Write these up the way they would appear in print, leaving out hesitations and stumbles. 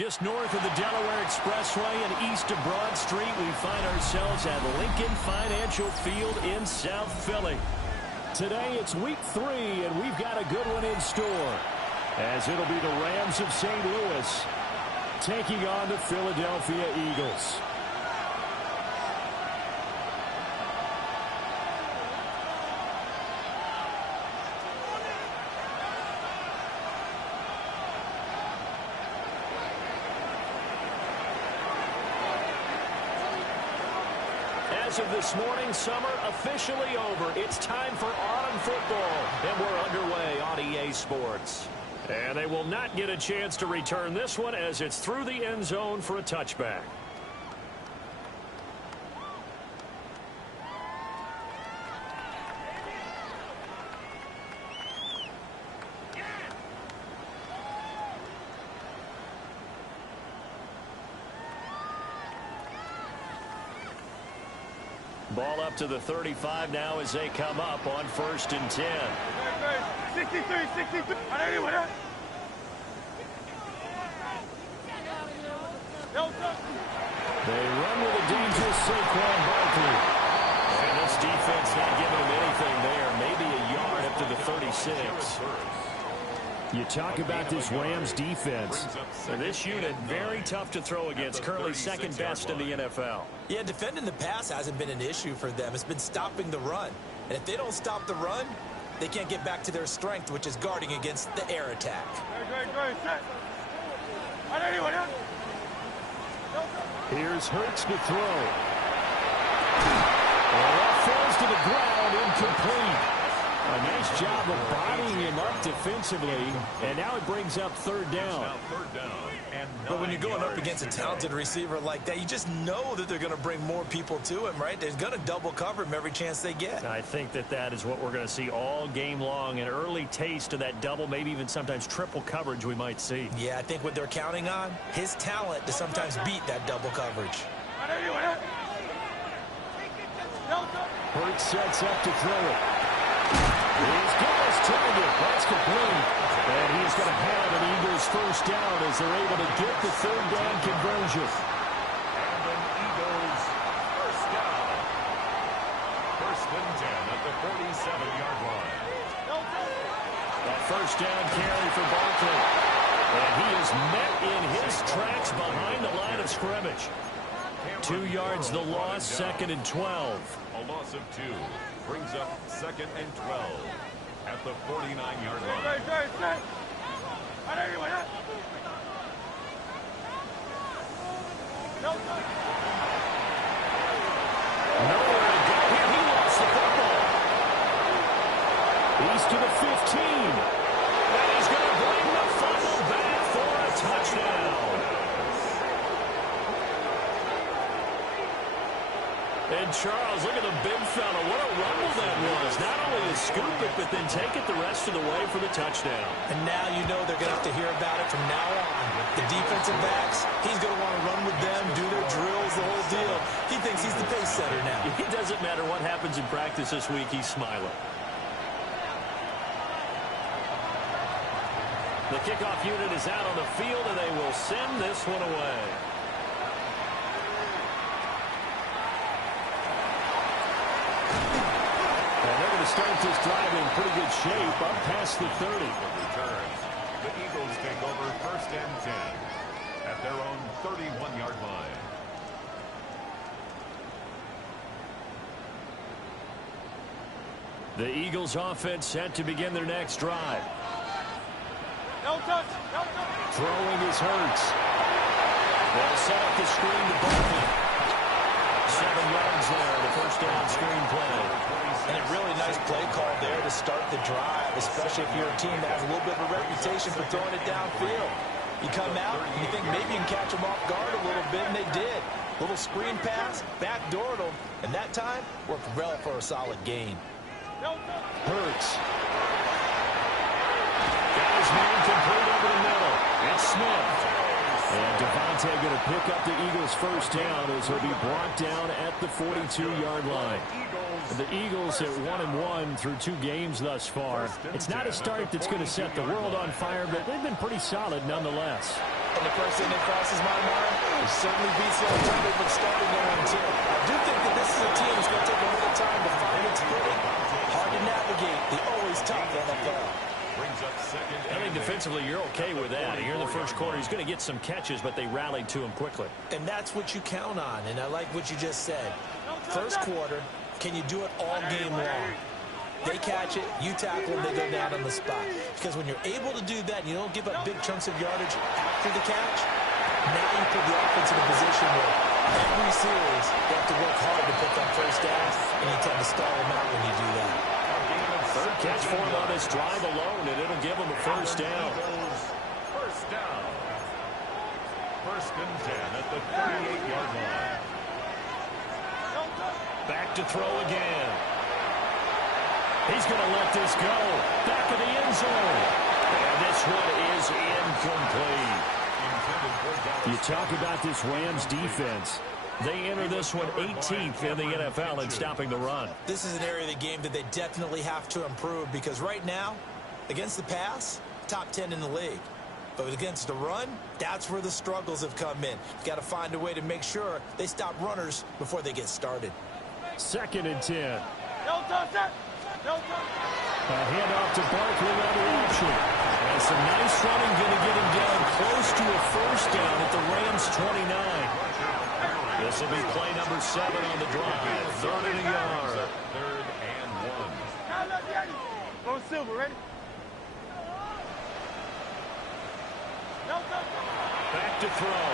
Just north of the Delaware Expressway and east of Broad Street, we find ourselves at Lincoln Financial Field in South Philly. Today it's week 3, and we've got a good one in store, as it'll be the Rams of St. Louis taking on the Philadelphia Eagles. As of this morning, summer officially over. It's time for autumn football, and we're underway on EA Sports. And they will not get a chance to return this one as it's through the end zone for a touchback. Ball up to the 35 now as they come up on 1st and 10. 63. They run with a dangerous Saquon Barkley. And this defense not giving them anything there. Maybe a yard up to the 36. You talk about this Rams defense. So this unit, very tough to throw against. Currently second best in the NFL. Yeah, defending the pass hasn't been an issue for them. It's been stopping the run. And if they don't stop the run, they can't get back to their strength, which is guarding against the air attack. Here's Hurts to throw. Well, that falls to the ground, incomplete. A nice job of bodying him up defensively, and now it brings up 3rd down. But when you're going up against a talented receiver like that, you just know that they're going to bring more people to him, right? They're going to double cover him every chance they get. I think that is what we're going to see all game long, an early taste of that double, maybe even sometimes triple coverage we might see. Yeah, I think what they're counting on, his talent to sometimes beat that double coverage. Hurts sets up to throw it. He's got his target. That's complete. And he's going to have an Eagles 1st down as they're able to get the 3rd down conversion. And an Eagles 1st down. 1st and 10 at the 47-yard line. That 1st down carry for Barkley. And he is met in his tracks behind the line of scrimmage. 2 yards the loss, 2nd and 12. A loss of 2 brings up 2nd and 12 at the 49-yard line. Nowhere to go here. He lost the football. He's to the 15. And he's going to bring the fumble back for a touchdown. And Charles, look at the big fella. What a rumble that was. Not only to scoop it, but then take it the rest of the way for the touchdown. And now you know they're going to have to hear about it from now on. The defensive backs, he's going to want to run with them, do their drills, the whole deal. He thinks he's the pace setter now. It doesn't matter what happens in practice this week, he's smiling. The kickoff unit is out on the field, and they will send this one away. Start this drive in pretty good shape, up past the 30. Returns. The Eagles take over 1st and 10 at their own 31-yard line. The Eagles offense set to begin their next drive. Throwing is Hurts. They'll set up the screen to Barkley. 7 yards there, the 1st down screen play. And a really nice play call there to start the drive, especially if you're a team that has a little bit of a reputation for throwing it downfield. You come out, and you think maybe you can catch them off guard a little bit, and they did. Little screen pass, backdoored them, and that time worked well for a solid gain. Hurts. Got his man complete over the middle. It's Smith. And Devontae going to pick up the Eagles' first down as he'll be brought down at the 42-yard line. The Eagles at 1-1 through 2 games thus far. It's not a start that's going to set the world on fire, but they've been pretty solid nonetheless. And the first thing that crosses my mind is certainly beats the alternative of starting 0-2. I do think that this is a team that's going to take a little time to find its footing. Hard to navigate the always tough NFL. I think defensively you're okay with that. Here in the first quarter, he's going to get some catches, but they rallied to him quickly. And that's what you count on, and I like what you just said. First quarter, can you do it all game long? They catch it, you tackle them, they go down on the spot. Because when you're able to do that, and you don't give up big chunks of yardage after the catch, now you put the offense in a position where every series they have to work hard to put that first down, and you tend to stall them out when you do that. Third catch for him on this drive alone, and it'll give him a first down. First down. First and 10 at the 38-yard line. Back to throw again. He's going to let this go. Back of the end zone. And this one is incomplete. You talk about this Rams defense. They enter this one 18th in the NFL in stopping the run. This is an area of the game that they definitely have to improve because right now, against the pass, top 10 in the league. But against the run, that's where the struggles have come in. You've got to find a way to make sure they stop runners before they get started. 2nd and 10. No touch, no touch. A handoff to Barkley on the option. And some nice running going to get him down close to a first down at the Rams 29. This will be play number 7 on the drive. 3rd and a yard. 3rd and 1. Go Silver, ready? No touch. Back to throw.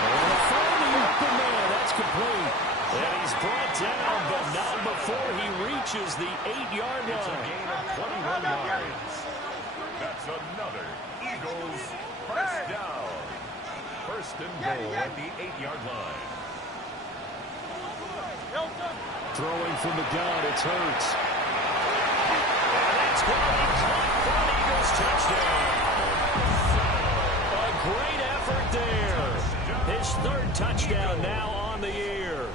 And find the open man. That's complete. And he's brought down, but not before he reaches the 8-yard It's a line. gain of 21 yards. That's another Eagles first down. First and goal at the 8-yard line. No touch. Throwing from the gun, it's Hurts. And that's going to be caught for an Eagles touchdown. A great effort there. His 3rd touchdown now on the year.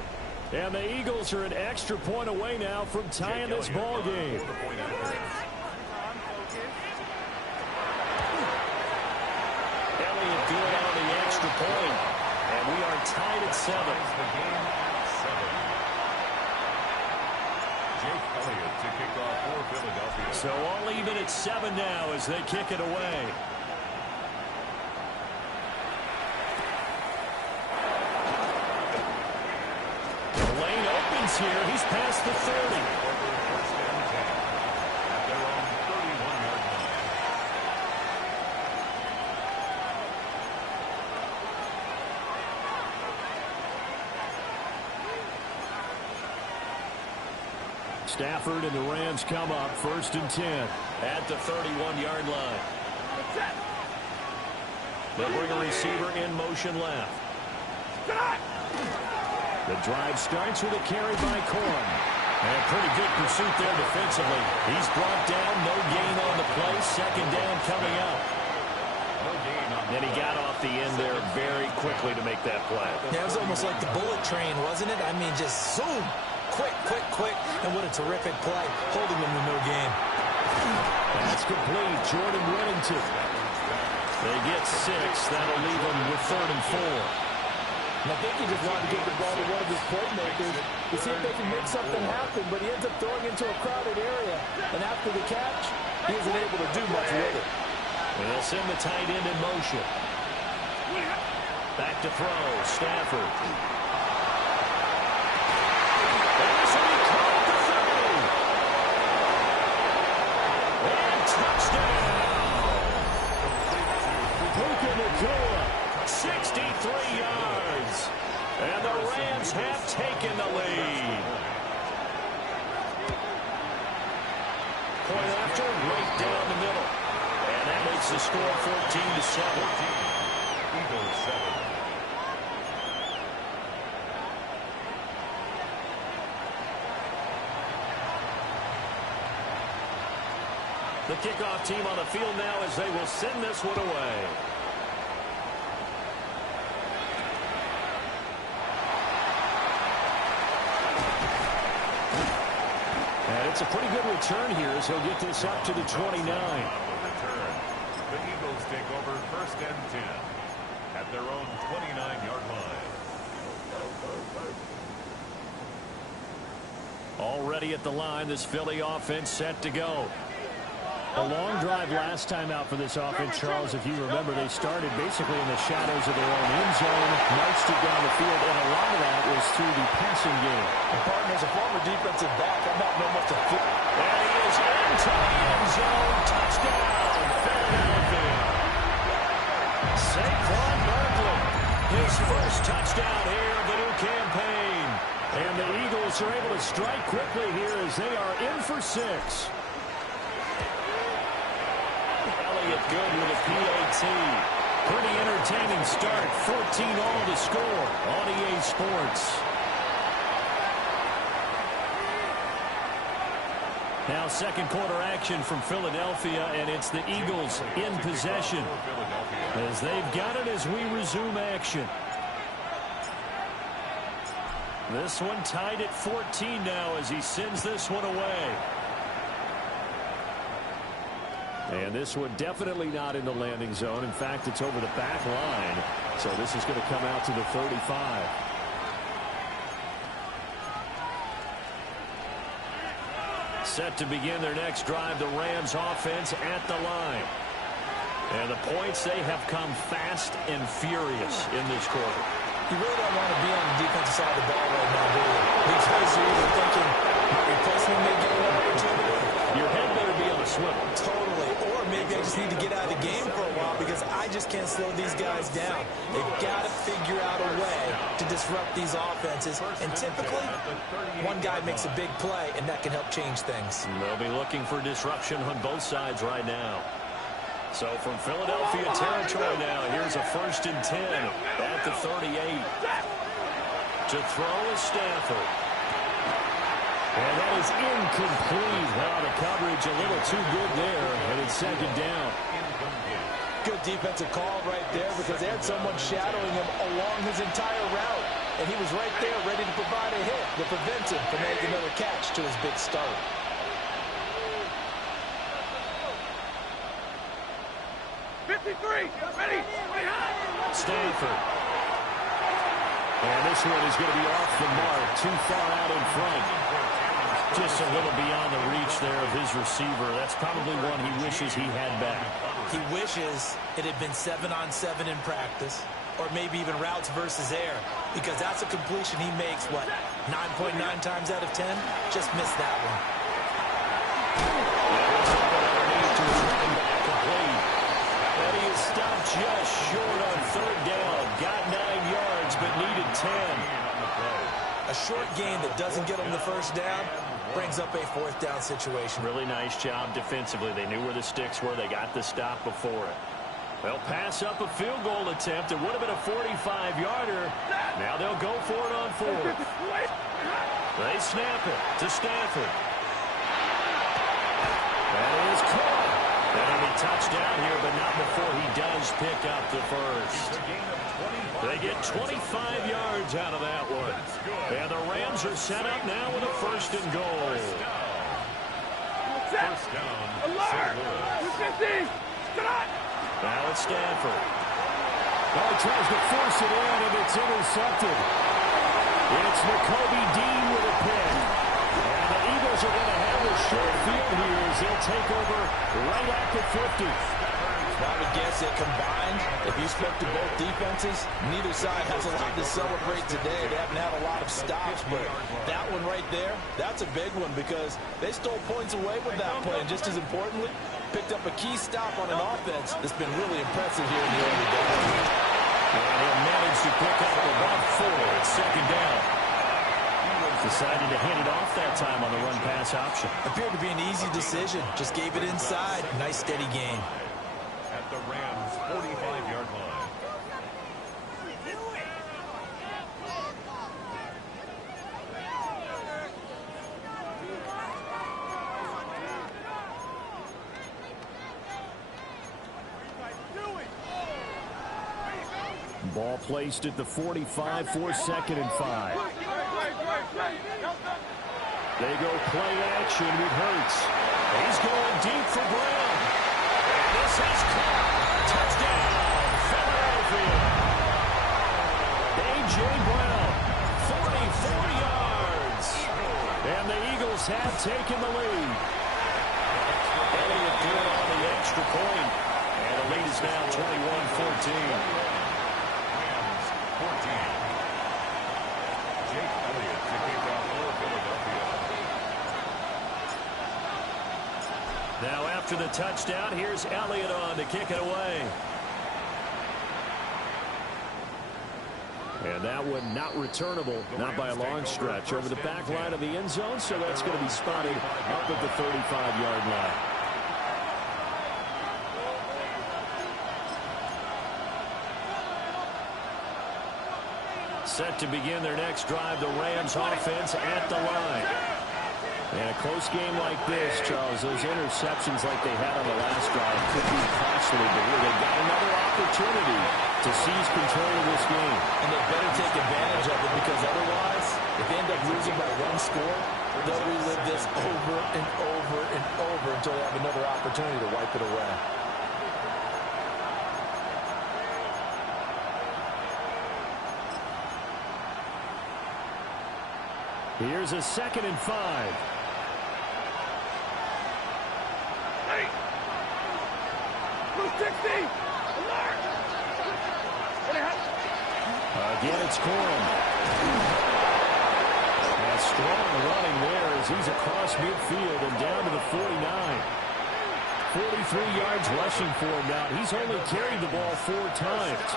And the Eagles are an extra point away now from tying this ball game. Elliott good on the extra point. And we are tied at 7. The game 7. Jake Elliott to kick off for Philadelphia. So all even at 7 now as they kick it away. The lane opens here. He's past the 30. First and 10 at their own 31-yard line. Stafford and the Rams come up 1st and 10 at the 31-yard line. They'll bring a receiver in motion left. The drive starts with a carry by Corum. And pretty good pursuit there defensively. He's brought down, no gain on the play. 2nd down coming up. No gain on And he got off the end there very quickly to make that play. Yeah, it was almost like the bullet train, wasn't it? I mean, just zoom. Quick, quick, quick. And what a terrific play, holding them to no gain. That's complete. Jordan Whittington. They get 6. That'll leave them with 3rd and 4. And I think he just wanted to get the ball to one of his playmakers to see if they can make something happen, but he ends up throwing into a crowded area. And after the catch, he isn't able to do much with it. And they'll send the tight end in motion. Back to throw. Stafford. And this will be caught at the 30. And touchdown. Puka Nacua, 63 yards. And the Rams have taken the lead. Point after, right down the middle. And that makes the score 14-7. Eagles 7. The kickoff team on the field now as they will send this one away. And it's a pretty good return here as he'll get this up to the 29. The Eagles take over 1st and 10 at their own 29-yard line. Already at the line, this Philly offense set to go. A long drive last time out for this offense, Charles. If you remember, they started basically in the shadows of their own end zone, marched it down the field, and a lot of that was through the passing game. And partner, as a former defensive back, I'm not know much to flip. And he is into the end zone. Touchdown, Philadelphia. Saquon Barkley, his first touchdown here of the new campaign. And the Eagles are able to strike quickly here as they are in for 6. Elliott good with a PAT. Pretty entertaining start. 14-all to score on EA Sports. Now second quarter action from Philadelphia, and it's the Eagles in possession as they've got it as we resume action. This one tied at 14 now as he sends this one away. And this one definitely not in the landing zone. In fact, it's over the back line. So this is going to come out to the 35. Set to begin their next drive, the Rams offense at the line. And the points, they have come fast and furious in this quarter. You really don't want to be on the defensive side of the ball right now, do you? Because you're either thinking, my replacement may get an opportunity. Your head better be on a swivel. Totally. Or maybe I just need to get out of the game for a while because I just can't slow these guys down. They've got to figure out a way to disrupt these offenses. And typically, one guy makes a big play, and that can help change things. They'll be looking for disruption on both sides right now. So from Philadelphia territory now, here's a 1st and 10 at the 38. To throw is Stafford. And that is incomplete. Wow, the coverage a little too good there, and it's 2nd down. Good defensive call right there because they had someone shadowing him along his entire route. And he was right there ready to provide a hit to prevent him from making another catch to his big start. Ready. Stafford. And this one is going to be off the mark, too far out in front. Just a little beyond the reach there of his receiver. That's probably one he wishes he had back. He wishes it had been 7-on-7 in practice, or maybe even routes versus air, because that's a completion he makes, what, 9.9 times out of 10? Just missed that one. And he is stopped just short on 3rd down. Got 9 yards, but needed 10. A short gain that doesn't get him the 1st down brings up a 4th down situation. Really nice job defensively. They knew where the sticks were. They got the stop before it. They'll pass up a field goal attempt. It would have been a 45-yarder. Now they'll go for it on 4th. They snap it to Stafford. That is caught. That'll be touchdown here, but not before he does pick up the 1st. They get 25 yards out of that one. And the Rams are set up now with a 1st and goal. First down. Now it's Stafford. Well, he tries to force it in, and it's intercepted. It's Nakobe Dean with a pick. And the Eagles are going to have a short field here as they'll take over right at the 50. I would guess that combined, if you spoke to both defenses, neither side has a lot to celebrate today. They haven't had a lot of stops, but that one right there, that's a big one because they stole points away with that play. And just as importantly, picked up a key stop on an offense that's been really impressive here in the early days. And he'll manage to pick up about 4 at 2nd down. Decided to hand it off that time on the run-pass option. Appeared to be an easy decision. Just gave it inside. Nice, steady game. At the Rams' 45-yard line. Ball placed at the 45 for 2nd and 5. They go play action with Hurts. He's going deep for Brown. And this is caught. Touchdown, Philadelphia. A.J. Brown, 44 yards. And the Eagles have taken the lead. Elliott good on the extra point. And the lead is now 21-14. Now after the touchdown, here's Elliott on to kick it away. And that one not returnable, not by a long stretch, over the back line of the end zone, so that's going to be spotted up at the 35-yard line. Set to begin their next drive, the Rams offense at the line. And a close game like this, Charles, those interceptions like they had on the last drive could be costly, but here they've got another opportunity to seize control of this game. And they better take advantage of it, because otherwise, if they end up losing by one score, they'll relive this over and over and over until they have another opportunity to wipe it away. Here's a 2nd and 5. Again, it's Corum. And strong running there as he's across midfield and down to the 49. 43 yards rushing for him now. He's only carried the ball 4 times.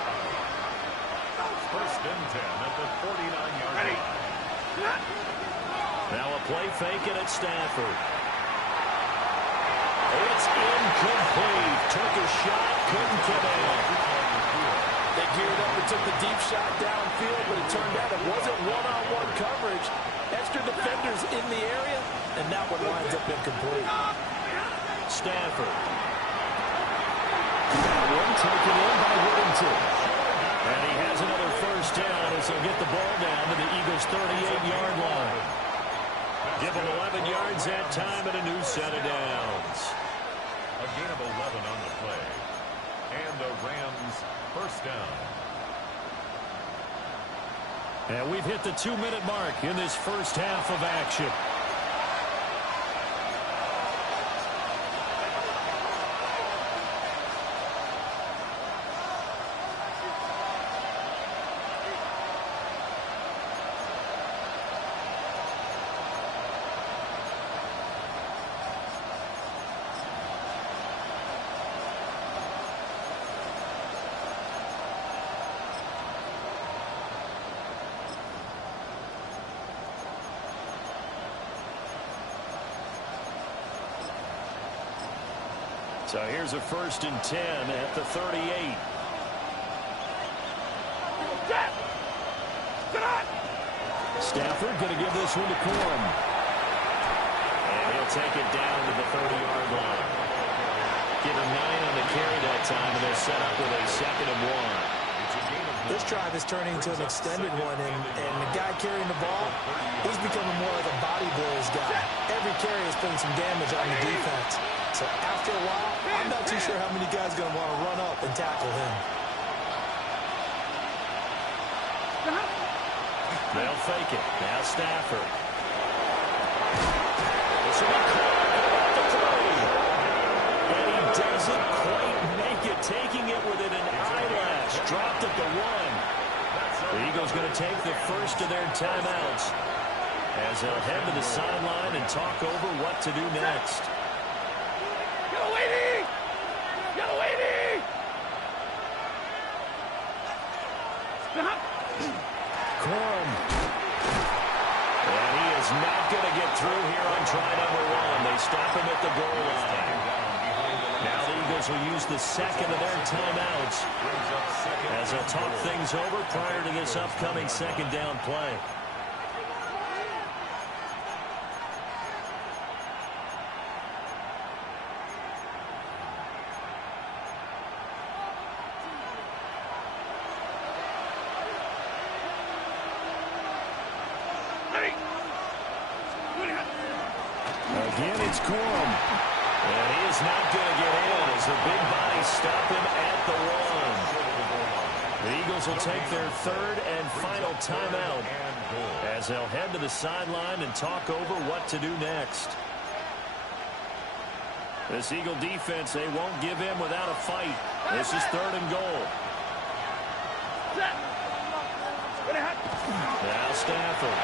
1st and 10 at the 49-yard line. Now a play fake it at Stafford. It's incomplete. Took a shot, couldn't come in. They geared up and took the deep shot downfield, but it turned out it wasn't one-on-one coverage. Extra defenders in the area, and that one winds up incomplete. Stafford. That one taken in by Whittington. And he has another 1st down as he'll get the ball down to the Eagles' 38-yard line. Give them 11 yards that time and a new set of downs. A gain of 11 on the play. And the Rams 1st down. And we've hit the 2-minute mark in this first half of action. So here's a 1st and 10 at the 38. Stafford going to give this one to Corum. And he'll take it down to the 30-yard line. Give him 9 on the carry that time, and they're set up with a 2nd and 1. This drive is turning into an extended one, and the guy carrying the ball, he's becoming more like a body blows guy. Every carry is putting some damage on the defense. So after a while, I'm not too sure how many guys are going to want to run up and tackle him. They'll fake it. Now Stafford. This will be caught at the 3. And he doesn't quite make it, taking it within an eyelash. Dropped at the 1. The Eagles going to take the first of their timeouts as they'll head to the sideline and talk over what to do next. Corum. And he is not going to get through here on try number 1. They stop him at the goal line. Now the Eagles will use the 2nd of their timeouts as they'll talk things over prior to this upcoming 2nd down play. Again, it's Corum. And he is not going to get in as the big bodies stop him at the 1. The Eagles will take their third and final timeout as they'll head to the sideline and talk over what to do next. This Eagle defense, they won't give in without a fight. This is third and goal. Now Stafford.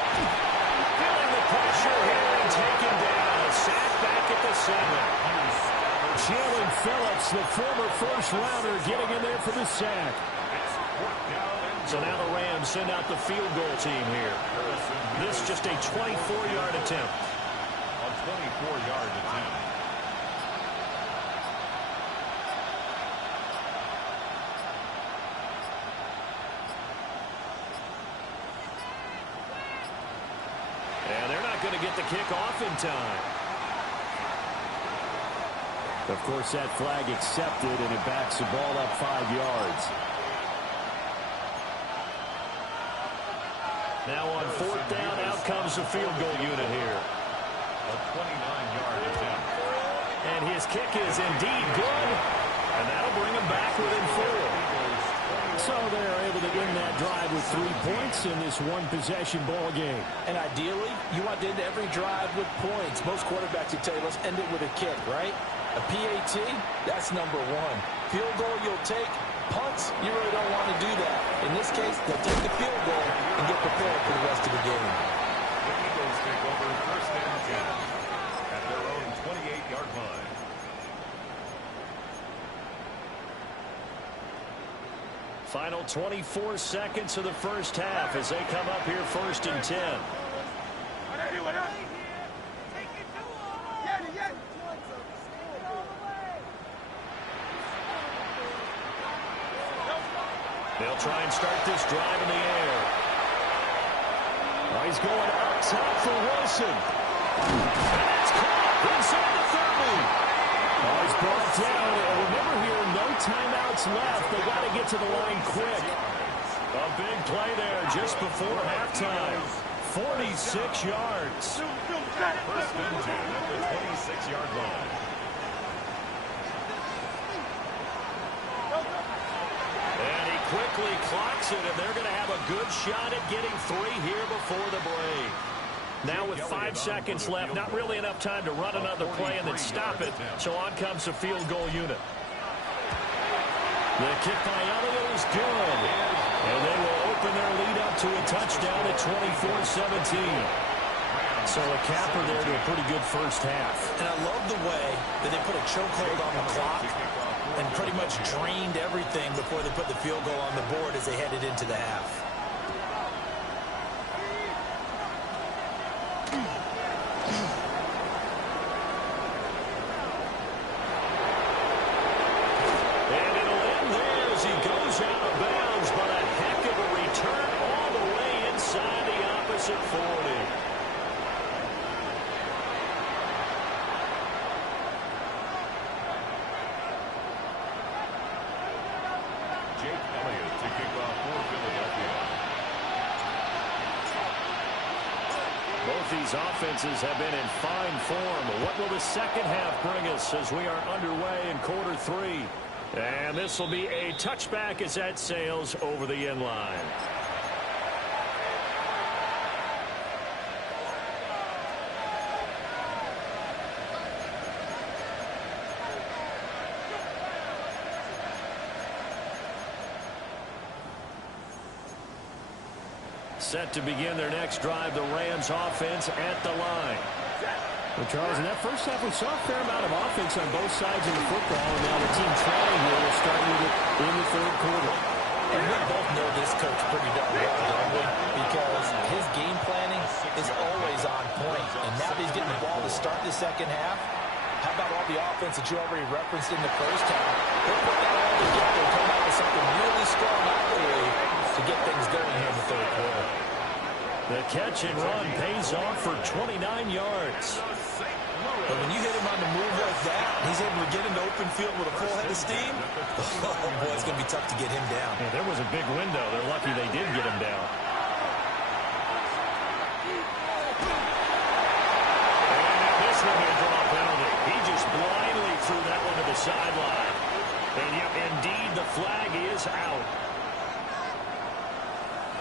Feeling the pressure here and taken down. A sack back at the 7. Jalen Phillips, the former first-rounder, getting in there for the sack. So now the Rams send out the field goal team here. This just a 24-yard attempt. A 24-yard attempt. And they're not going to get the kick off in time. Of course, that flag accepted, and it backs the ball up 5 yards. Now on fourth down, out comes the field goal unit here. A 29-yard attempt. And his kick is indeed good. And that'll bring him back within 4. So they're able to end that drive with 3 points in this one-possession ball game. And ideally, you want to end every drive with points. Most quarterbacks would tell you, let's end it with a kick, right? A PAT, that's number 1. Field goal you'll take. Punts, you really don't want to do that. In this case, they'll take the field goal and get prepared for the rest of the game. The Eagles take over first and 10 at their own 28-yard line. Final 24 seconds of the first half as they come up here first and 10. They'll try and start this drive in the air. Oh, he's going up top for Wilson. And that's caught inside the 30. Oh, he's brought down. And remember here, no timeouts left. They got to get to the line quick. A big play there just before halftime. 46 yards. First and 10 at the 26-yard line. And he quickly clocks it, and they're going to have a good shot at getting 3 here before the break. Now with 5 seconds left, not really enough time to run another play and then stop it. So on comes the field goal unit. The kick by Elliott is good. And they will open their lead up to a touchdown at 24-17. So a capper there to a pretty good first half. And I love the way that they put a chokehold on the clock and pretty much drained everything before they put the field goal on the board as they headed into the half. And it'll end there as he goes out of bounds, but a heck of a return all the way inside the opposite 40. Jake Elliott to kick off for Philadelphia. Both these offenses have been in fine form. What will the second half bring us as we are underway in quarter 3? And this will be a touchback as that sails over the end line. Set to begin their next drive, the Rams offense at the line. Well, Charles, in that first half, we saw a fair amount of offense on both sides of the football, and now the team trying here will start with it in the third quarter. And we both know this coach pretty darn well, don't we? Because his game planning is always on point. And now that he's getting the ball to start the second half, how about all the offense that you already referenced in the first half? He'll put that all together and come out with something really strong, I believe, to get things going here in the third quarter. The catch and run pays off for 29 yards. But when you hit him on the move like that, he's able to get into open field with a full head of steam. Oh, boy, it's going to be tough to get him down. Yeah, there was a big window. They're lucky they did get him down. And this one will draw a penalty. He just blindly threw that one to the sideline. And yep, indeed, the flag is out.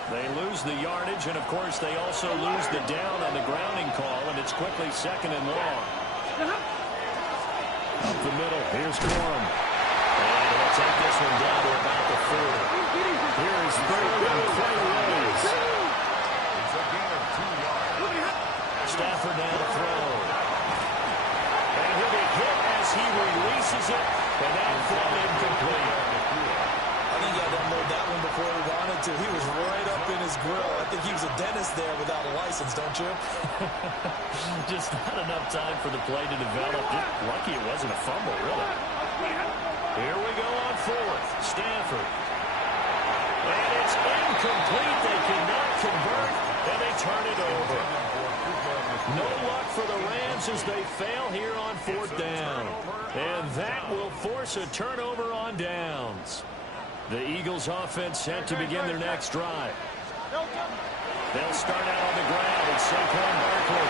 They lose the yardage, and of course they also lose the down on the grounding call, and it's quickly 2nd and long. Up the middle, here's Corum. And he'll take this one down to about the 40. Here is 3rd and quite a ways. It's a gain of 2 yards. Stafford now to throw. And he'll be hit as he releases it, and that throw incomplete. I think he had to unload that one before he wanted to. He was right up in his grill. I think he was a dentist there without a license, don't you? Just not enough time for the play to develop. Just lucky it wasn't a fumble, really. Here we go on 4th. Stanford. And it's incomplete. They cannot convert, and they turn it over. No luck for the Rams as they fail here on 4th down. And that will force a turnover on downs. The Eagles offense set to begin their next drive. They'll start out on the ground with Saquon Barkley.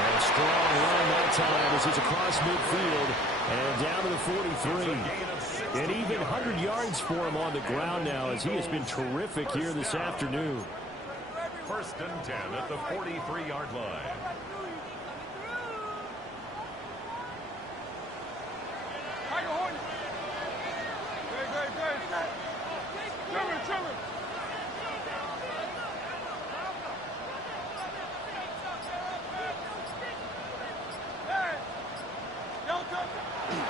And a strong run that time as he's across midfield and down to the 43. An even 100 yards for him on the ground now as he has been terrific here this afternoon. 1st and 10 at the 43-yard line.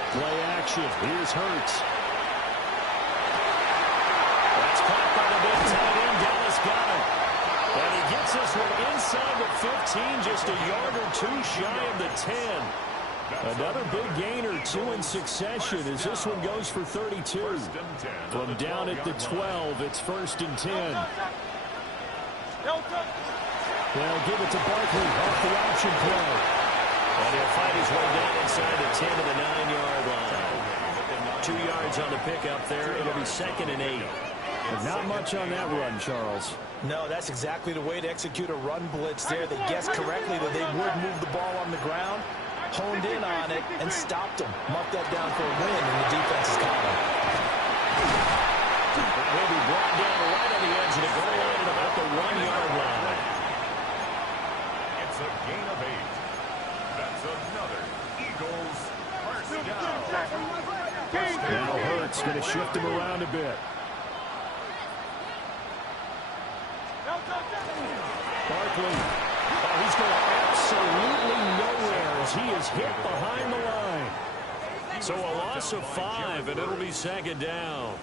Play action. Here's Hurts. That's caught by the big tight end. Dallas got it. And he gets this one inside the 15, just a yard or 2 shy of the 10. Another big gainer, 2 in succession as this one goes for 32. From down at the 12, it's 1st and 10. They'll give it to Barkley off the option play. And he'll fight his way down inside the 10 to the 9-yard line. 2 yards on the pickup there. It'll be 2nd and 8. But not much on that run, Charles. No, that's exactly the way to execute a run blitz there. They guessed correctly that they would move the ball on the ground, honed in on it, and stopped him. Marked that down for a win in the defense's column. He'll be brought down right on the edge of the goal line at about the 1-yard line. It's a gain of 8. That's another Eagles 1st down. Now Hurts going to shift him around a bit. Barkley. Oh, he's going absolutely nowhere as he is hit behind the line. So a loss of 5, and it'll be 2nd down.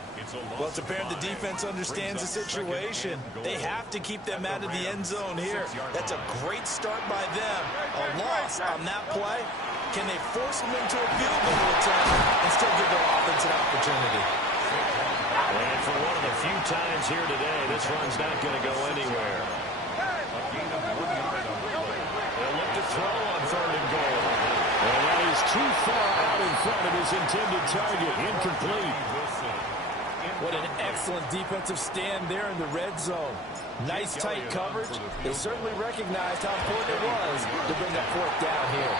Well, it's apparent the defense understands the situation. They have to keep them out of the end zone here. That's a great start by them. A loss on that play. Can they force them into a field goal attempt and still give their offense an opportunity? And for one of the few times here today, this run's not going to go anywhere. They'll look to throw on 3rd and goal. And that is too far out in front of his intended target. Incomplete. What an excellent defensive stand there in the red zone. Nice tight coverage. They certainly recognized how important it was to bring that 4th down here.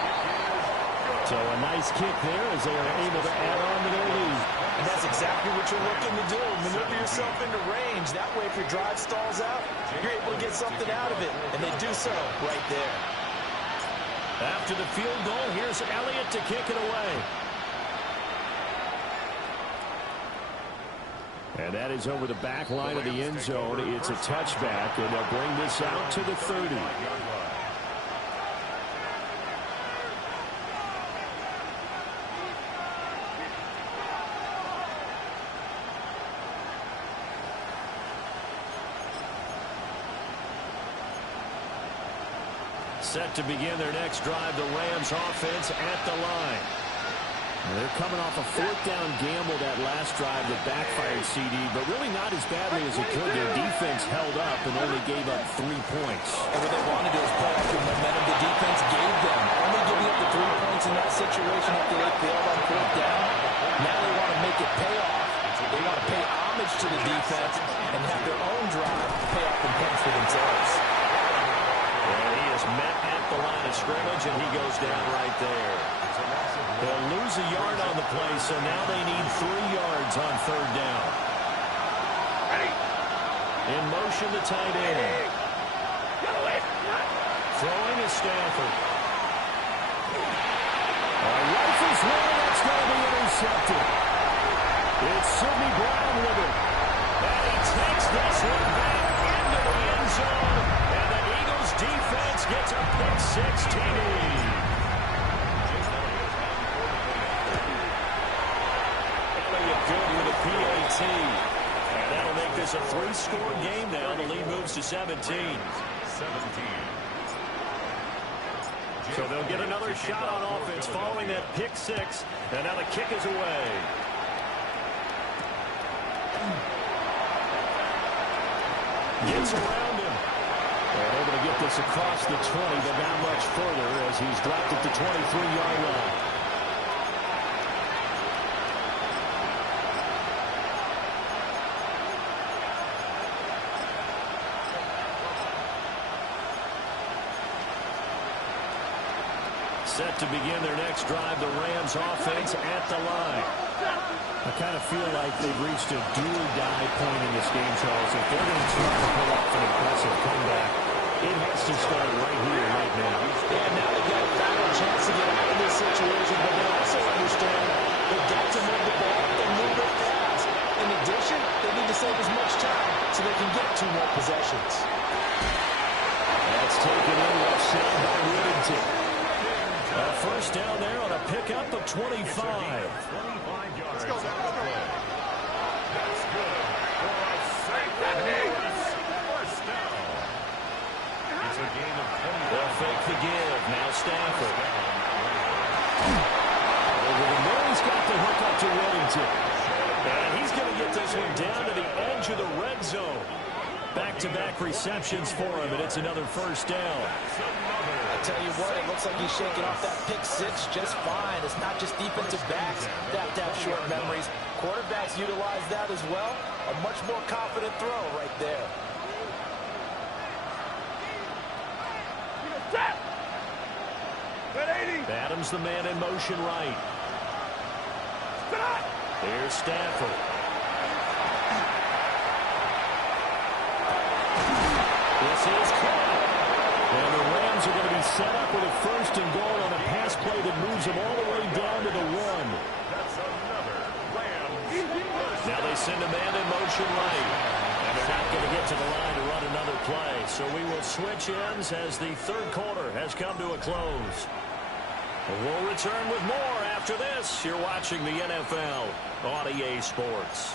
So a nice kick there as they are able to add on to their lead. And that's exactly what you're looking to do. Maneuver yourself into range. That way, if your drive stalls out, you're able to get something out of it. And they do so right there. After the field goal, here's Elliott to kick it away. And that is over the back line of the end zone. It's a touchback, and they'll bring this out to the 30. Set to begin their next drive, the Rams offense at the line. They're coming off a 4th down gamble that last drive that backfired CD, but really not as badly as it could. Their defense held up and only gave up 3 points. And what they wanted to do is play off the momentum the defense gave them. Only giving up the 3 points in that situation after they failed on 4th down. Now they want to make it pay off. They want to pay homage to the defense and have their own drive pay off in points for themselves. And he is met at the line of scrimmage, and he goes down right there. They'll lose a yard on the play, so now they need 3 yards on 3rd down. In motion, the tight end. Throwing is Stafford. Rifles one, that's going to be intercepted. It's Sidney Brown with it. And he takes this one back into the end zone. And the Eagles defense gets a pick 6 TD. Elliott good with a PAT. And that'll make this a 3-score game now. The lead moves to 17. So they'll get another shot on offense following that pick 6. And now the kick is away. Gets around him. They're able to get this across the 20, but not much further as he's dropped at the 23-yard line. Set to begin their next drive, the Rams offense at the line. I kind of feel like they've reached a do-or-die point in this game, Charles. If they're going to try to pull off an impressive comeback, it has to start right here, right now. Yeah, now they've got a final chance to get out of this situation, but they also understand they've got to move the ball and move it fast. In addition, they need to save as much time so they can get 2 more possessions. That's taken in left side by Whittington. A first down there on a pickup of 25. 25 yards. Let's go. That's good for a St. Louis first down. It's a gain of 20. They'll fake the give. Now Stafford. Over the middle, he's got the hook up to Whittington. And he's going to get this one down to the edge of the red zone. Back-to-back receptions for him, and it's another first down. I tell you what, it looks like he's shaking off that pick 6 just fine. It's not just defensive backs that have to have short memories. Quarterbacks utilize that as well. A much more confident throw right there. Adams, the man in motion right. Here's Stafford. This is caught. And the Rams are going to be set up with a 1st and goal on a pass play that moves them all the way down to the 1. That's another Rams. Now they send a man in motion right. And they're not going to get to the line to run another play. So we will switch ends as the 3rd quarter has come to a close. We'll return with more after this. You're watching the NFL on EA Sports.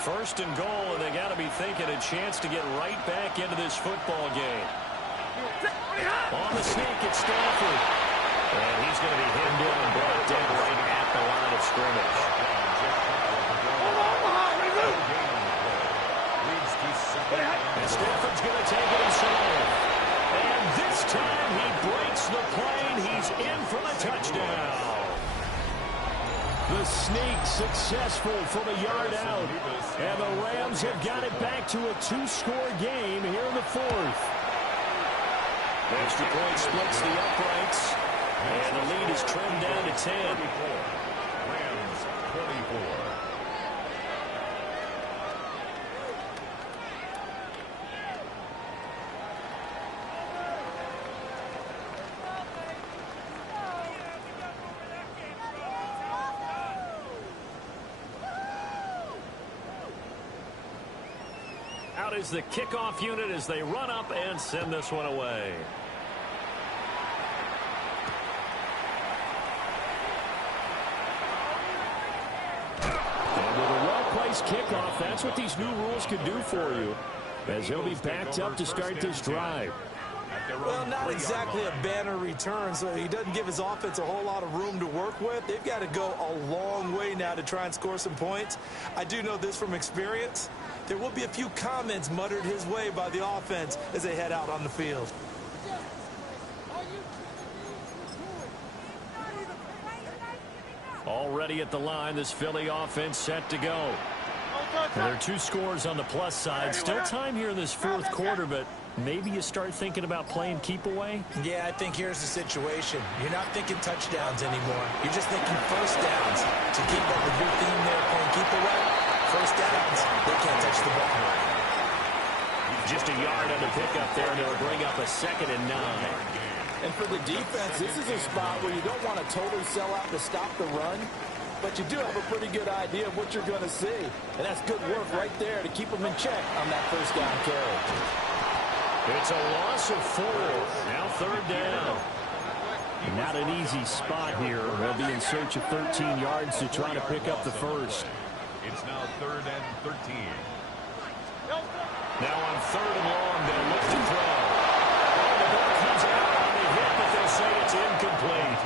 First and goal, and they got to be thinking a chance to get right back into this football game. On the sneak, it's Stafford. And he's going to be hemmed in and brought down right at the line of scrimmage. And Stafford's going to take it himself. And this time he breaks the plane. He's in for the touchdown. The sneak successful from a yard out. And the Rams have got it back to a 2-score game here in the 4th. Extra point splits the uprights. And the lead is trimmed down to 10. Rams 24. Out is the kickoff unit as they run up and send this one away. And with a well-placed kickoff, that's what these new rules can do for you, as he'll be backed up to start this drive. Well, not exactly a banner return, so he doesn't give his offense a whole lot of room to work with. They've got to go a long way now to try and score some points. I do know this from experience. There will be a few comments muttered his way by the offense as they head out on the field. Already at the line, this Philly offense set to go. There are 2 scores on the plus side. Still time here in this 4th quarter, but maybe you start thinking about playing keep away? Yeah, I think here's the situation. You're not thinking touchdowns anymore. You're just thinking first downs. To keep up with your theme there, playing keep away, first downs, they can't touch the ball. Just a yard on the pickup there, and it'll bring up a 2nd and 9. And for the defense, this is a spot where you don't want to totally sell out to stop the run, but you do have a pretty good idea of what you're going to see. And that's good work right there to keep them in check on that first down carry. It's a loss of 4. Now 3rd down. Not an easy spot here. They'll be in search of 13 yards to try to pick up the first. It's now 3rd and 13. Now on 3rd and long, they'll look to throw. The ball comes out on the hit, but they'll say it's incomplete.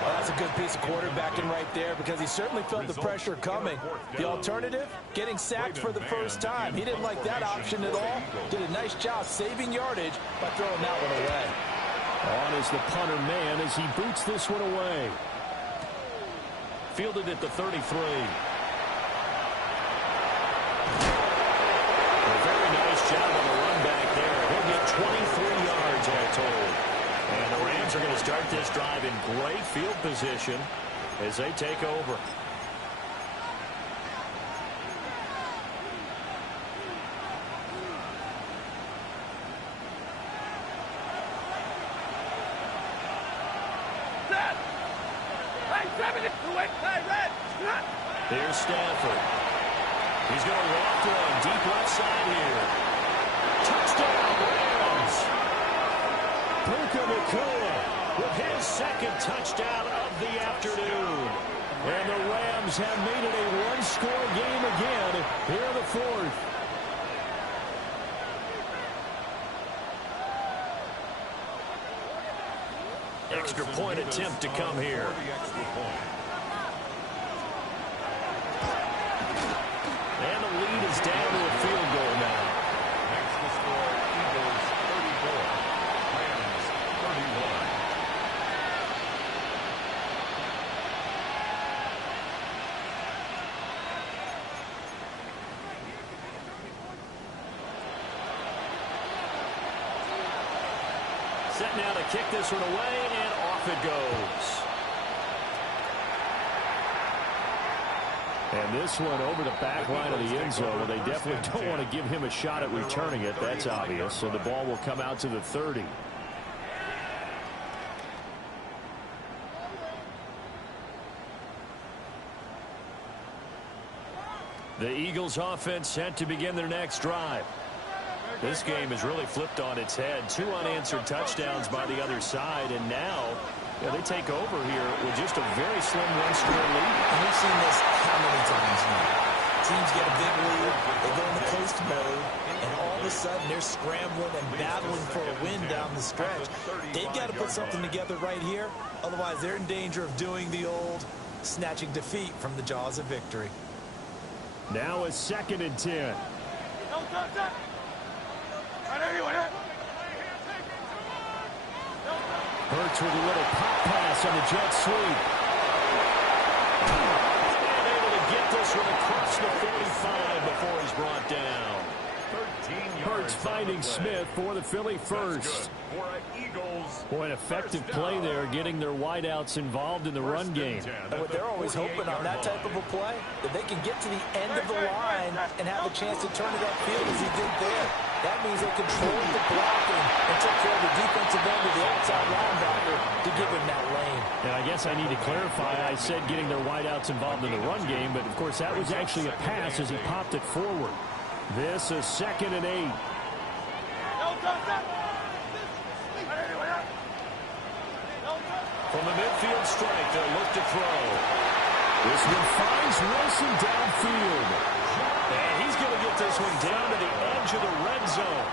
Well, that's a good piece of quarterbacking right there because he certainly felt the pressure coming. The alternative, getting sacked for the first time. He didn't like that option at all. Did a nice job saving yardage by throwing that one away. On is the punter man as he boots this one away. Fielded at the 33. A very nice job on the run back there. He'll get 23 yards all told. And the Rams are going to start this drive in great field position as they take over. Here's Stafford. He's going to walk one deep left side here. Touchdown, Rams. Puka Nacua with his 2nd touchdown of the afternoon. And the Rams have made it a 1-score game again here in the 4th. Extra point attempt to come here. And the lead is down to a field goal now. Next to score, Eagles 34, Rams 31. Set now to kick this one away, and off it goes. And this one over the back line of the end zone. Well, they definitely don't want to give him a shot at returning it. That's obvious. So the ball will come out to the 30. The Eagles offense set to begin their next drive. This game has really flipped on its head. 2 unanswered touchdowns by the other side, and now they take over here with just a very slim 1-score lead. And we've seen this how many times now? Teams get a big lead, they go into coast mode, and all of a sudden they're scrambling and battling for a win down the stretch. They've got to put something together right here, otherwise they're in danger of doing the old snatching defeat from the jaws of victory. Now a 2nd and 10. Hurts with a little pop pass on the jet sweep. And able to get this one across the 45 before he's brought down. 13 yards. Hurts finding Smith for the Philly first. For Eagles. Boy, an effective play there, getting their wideouts involved in the run game. And what they're always hoping on that type of a play, that they can get to the end of the line and have a chance to turn it upfield as he did there. That means they controlled the blocking and took care of the defensive end of the outside linebacker to give him that lane. And I guess I need to clarify, I said getting their wideouts involved in the run game, but of course that was actually a pass as he popped it forward. This is 2nd and 8. From the midfield strike, they'll look to throw. This one finds Wilson downfield. And he's going to get this one down to the edge of the red zone.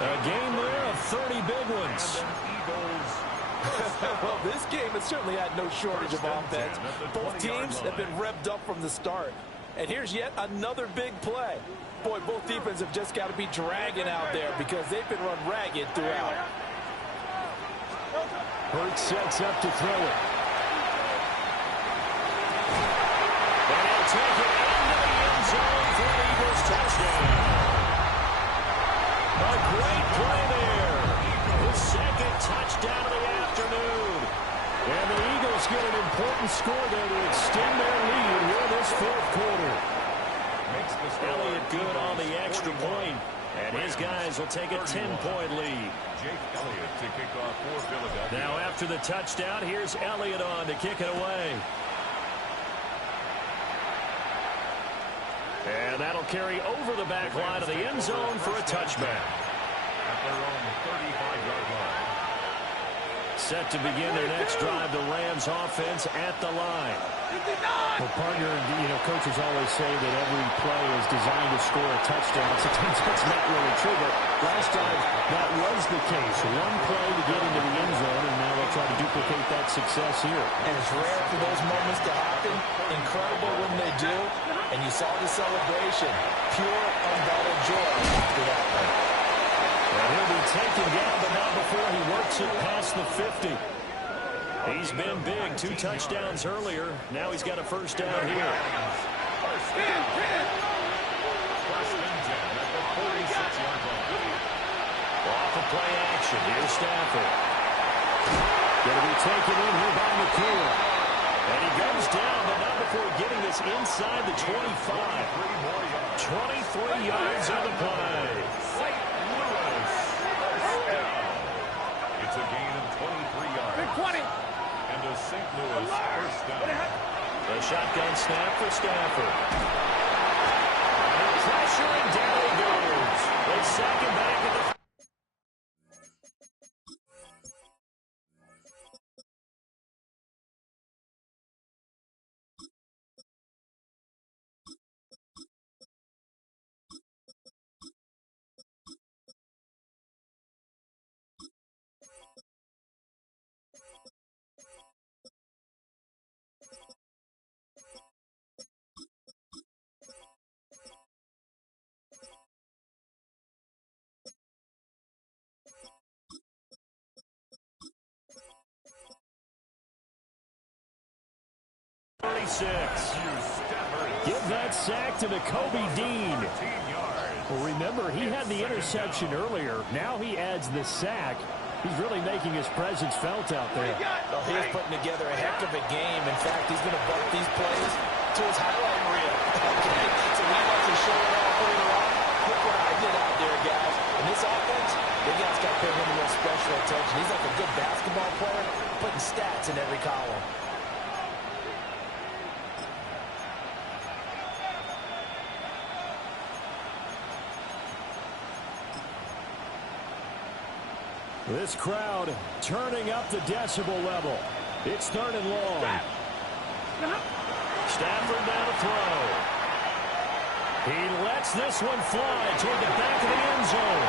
A game there of 30 big ones. Well, this game has certainly had no shortage of offense. Both teams have been revved up from the start. And here's yet another big play. Boy, both defenses have just got to be dragging out there because they've been run ragged throughout. Hurts sets up to throw it. take it into the end zone for an Eagles touchdown. A great play there. The second touchdown of the afternoon. And the Eagles get an important score there to extend their lead here this fourth quarter. Elliott good on the extra point, and his guys will take a 10-point lead. Jake Elliott to kick off for Philadelphia. Now after the touchdown, here's Elliott on to kick it away. And that'll carry over the back line of the end zone for a touchback. At their own 35-yard line. Set to begin their next drive, the Rams offense at the line. Well, partner, coaches always say that every play is designed to score a touchdown. Sometimes that's not really true, but last time that was the case. One play to get into the end zone, and now they'll try to duplicate that success here. And it's rare for those moments to happen. Incredible when they do. And you saw the celebration. Pure, unbridled joy after that one. And he'll be taken down, but not before he works it past the 50. He's been big. 2 touchdowns earlier. Now he's got a first down here. First and 10 at the 46-yard line. Off of play action. Here's Stafford. Going to be taken in here by McCoy. And he goes down, but not before getting this inside the 25. 23 yards on the play. St. Louis. First down. It's a gain of 23 yards. 20. And a St. Louis first down. The shotgun snap for Stafford. And pressuring down he goes. They sack him back at the Give that sack to Nakobe Dean. Well, remember, he had the interception earlier. Now he adds the sack. He's really making his presence felt out there. Well, he's putting together a heck of a game. In fact, he's going to bump these plays to his highlight reel. Okay, so he wants to show it off later on. Look what I did out there, guys. In this offense, the guys got to pay him a little special attention. He's like a good basketball player, putting stats in every column. This crowd turning up the decibel level. It's 3rd and long. Stafford now to throw. He lets this one fly toward the back of the end zone.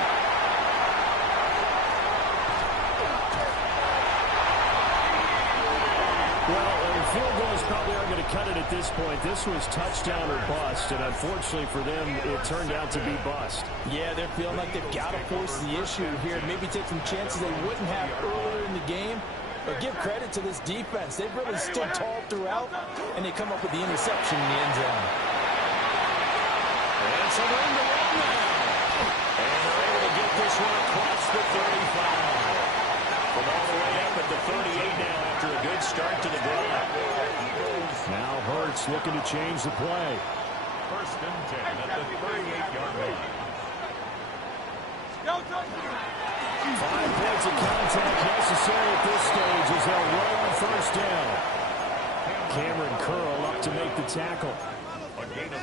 Well, field goals probably aren't going to cut it at this point. This was touchdown or bust, and unfortunately for them, it turned out to be bust. Yeah, they're feeling like they've got to force the issue here. Maybe take some chances they wouldn't have earlier in the game. But give credit to this defense. They've really stood tall throughout, and they come up with the interception in the end zone. And it's a room to run now. And they're able to get this one across the 35. From all the way up at the 38 now after a good start to the drive. Now Hurts looking to change the play. First and 10 at the 38-yard line. 5 points of contact necessary at this stage as they'll roll on first down. Cameron Curl up to make the tackle.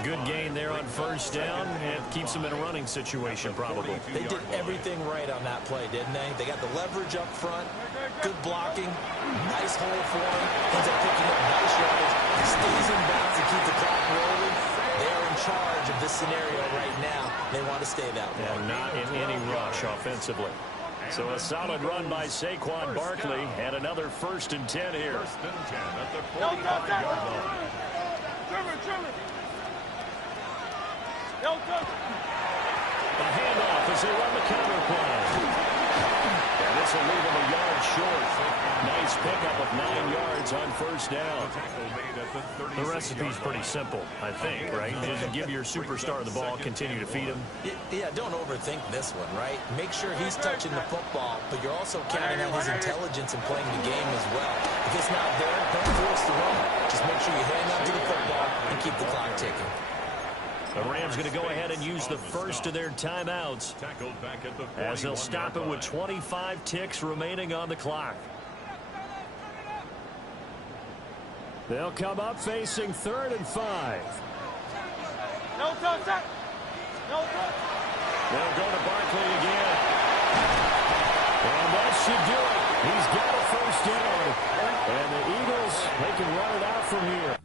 Good gain there on first down, and keeps them in a running situation probably. They did everything right on that play, didn't they? They got the leverage up front, good blocking, nice hole for him, ends up picking up nice yardage, stays in bounds to keep the clock rolling. They are in charge of this scenario right now. They want to stay that way. And not in any rush offensively. So a solid run by Saquon Barkley, and another 1st and 10 here. First and 10 at the 45-yard line. A handoff as they run the counter play. And this will leave him a yard short. Nice pickup of 9 yards on first down. The recipe's pretty simple, I think, right? Just give your superstar the ball, continue to feed him. Yeah, don't overthink this one, right? Make sure he's touching the football, but you're also counting on his intelligence in playing the game as well. If it's not there, don't force the run. Just make sure you hang on to the football and keep the clock ticking. The Rams going to go ahead and use the first of their timeouts as they'll stop it with 25 ticks remaining on the clock. They'll come up facing 3rd and 5. No touch, set. No touch. They'll go to Barkley again. And that should do it. He's got a first down. And the Eagles, they can run it out from here.